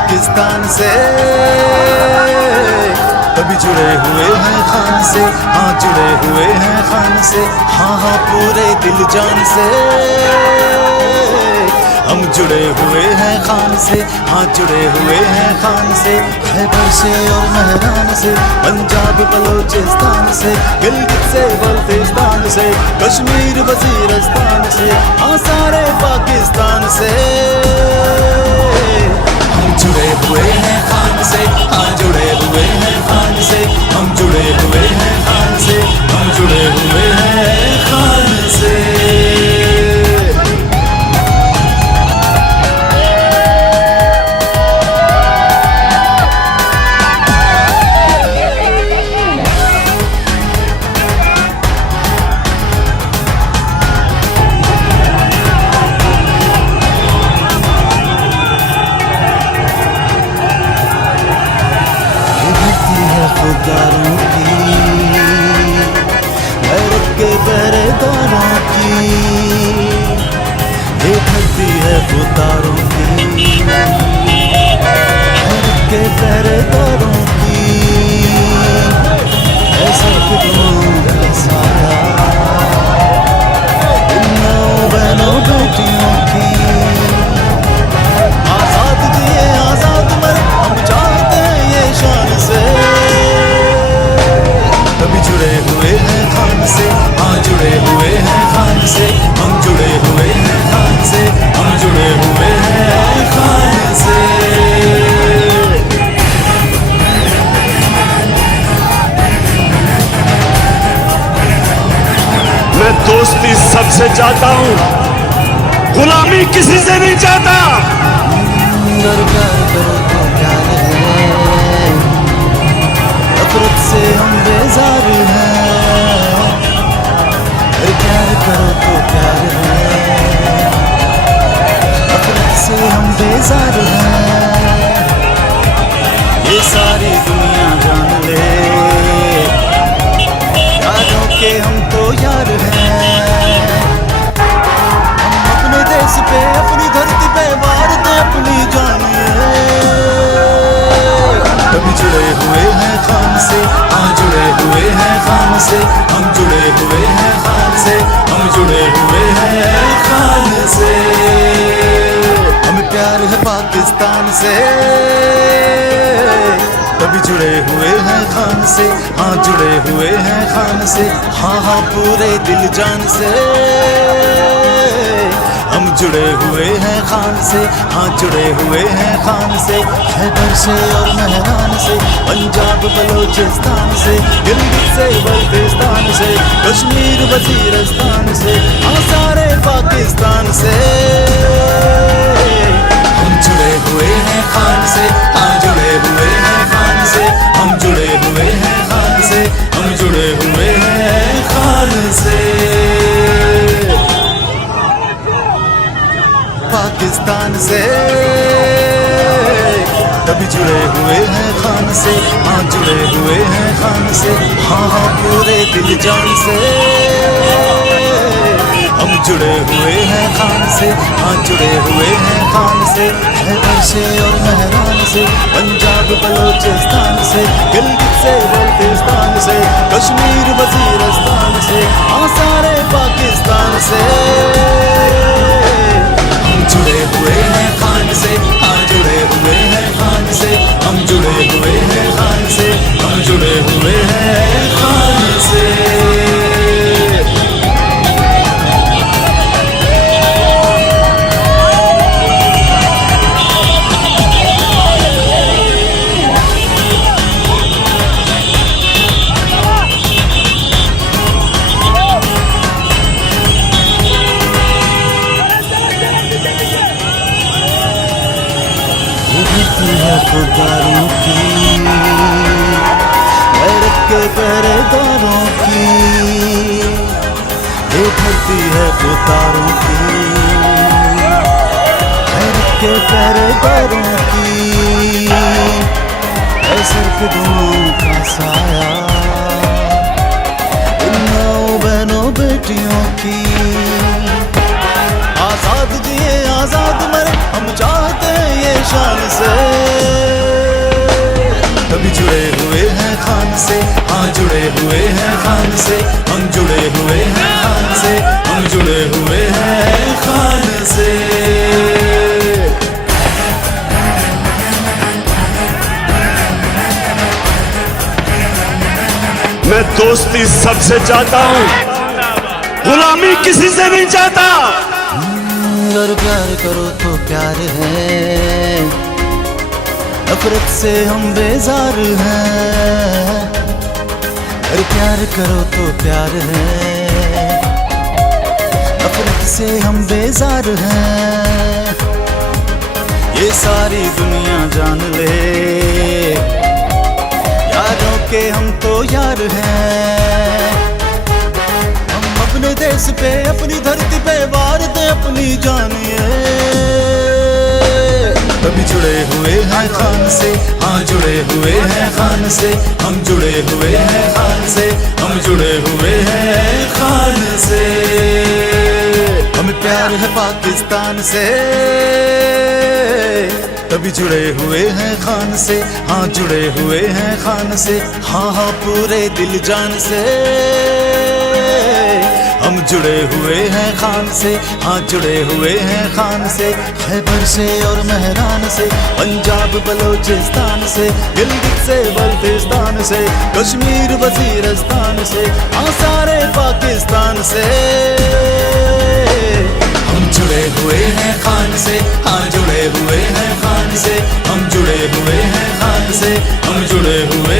पाकिस्तान से, कभी जुड़े हुए हैं खान से, हाँ जुड़े हुए हैं खान से, हाँ हाँ पूरे दिल जान से हम जुड़े हुए हैं खान से, हाँ जुड़े हुए हैं खान से। खैबर से और महरान से, पंजाब बलोचिस्तान से, गिलगित से बल्तिस्तान से, कश्मीर वजीरिस्तान से, हाँ सारे पाकिस्तान से हम जुड़े हुए हैं खान से, हाँ जुड़े हुए हैं खान से, हम जुड़े हुए हैं खान से, हम जुड़े हुए हैं खान से। खुदारों की, गैरत के पहरेदारों की, ये धरती है खुदारों की, गैरत के पहरेदारों की, ऐसा फिक्रों का साया इन बहनों बेटियों की। आजाद जिए आजाद मरे हम चाहते हैं ये शान से, कभी जुड़े हुए हैं खान से, हाँ जुड़े हुए हैं खान से, हम जुड़े हुए हैं खान से, हम जुड़े हुए हैं खान से। मैं दोस्ती सबसे चाहता हूँ, गुलामी किसी से नहीं चाहता। प्यार करो तो प्यार है, नफरत से हम बेजार हैं। प्यार करो तो प्यार है, नफरत से हम बेजार हैं। ये सारी दुनिया जान ले, यारों के हम तो यार हैं। हम अपने देश पे अपनी धरती पे वारते अपनी जान है। कभी जुड़े हुए हैं खान से, हाँ जुड़े हुए हैं खान से, हम जुड़े हुए हैं खान से, हम जुड़े हुए हैं खान से। हमें प्यार है पाकिस्तान से, कभी जुड़े हुए हैं खान से, हाँ जुड़े हुए हैं खान से, हाँ हाँ पूरे दिल जान से हम जुड़े हुए हैं खान से, हाँ जुड़े हुए हैं खान से। खैबर से और महरान से, पंजाब बलोचिस्तान से, गिलगित से बल्तिस्तान से, कश्मीर वजीरिस्तान से, हाँ सारे पाकिस्तान से हम जुड़े हुए हैं खान से, हाँ जुड़े हुए हैं खान से, हम जुड़े हुए हैं खान से, हम जुड़े हुए हैं खान से। पाकिस्तान से, कभी जुड़े हुए हैं खान से, हाँ जुड़े हुए हैं खान से, हाँ हाँ पूरे दिल जान से हम जुड़े हुए हैं खान से, हाँ जुड़े हुए हैं खान से। खैबर से और महरान से, पंजाब बलोचिस्तान से, गिलगित से बल्तिस्तान से, कश्मीर वजीरिस्तान से, हाँ सारे पाकिस्तान से हम जुड़े हुए हैं खान से, हाँ जुड़े हुए हैं खान से, हम जुड़े हुए हैं खान से, हम जुड़े हुए हैं खान से। खुदारों की, गैरत के पहरेदारों की, ये धरती है खुदारों की, गैरत के पहरेदारों की, ऐसे फिक्रों का साया इन बहनों बेटियों की। आजाद जिए आजाद मरे हम चाहते हैं ये शान से। खान से, हाँ जुड़े हुए हैं खान से, हम जुड़े हुए हैं खान से, हम जुड़े हुए हैं खान से। मैं दोस्ती सबसे चाहता हूँ, गुलामी किसी से नहीं चाहता। अगर प्यार करो तो प्यार है, नफरत से हम बेजार हैं। अगर प्यार करो तो प्यार है, नफरत से हम बेजार हैं। ये सारी दुनिया जान ले, यारों के हम तो यार हैं। हम अपने देश पे, अपनी धरती पे वार दे अपनी जान ये। कभी जुड़े हुए हैं खान से, हाँ जुड़े हुए हैं खान से, हम जुड़े हुए हैं खान से, हम जुड़े हुए हैं खान से। हमें प्यार है पाकिस्तान से, तभी जुड़े हुए हैं खान से, हाँ जुड़े हुए हैं खान से, हाँ हाँ पूरे दिल जान से। हम जुड़े हुए हैं खान से, हाँ जुड़े हुए हैं खान से। खैबर से और मेहरान से, पंजाब बलोचिस्तान से, गिलगित से बल्तिस्तान से, कश्मीर वजीरिस्तान से, हाँ सारे पाकिस्तान से। हम जुड़े हुए हैं खान से, हाँ जुड़े हुए हैं खान से, हम जुड़े हुए हैं खान से, हम जुड़े हुए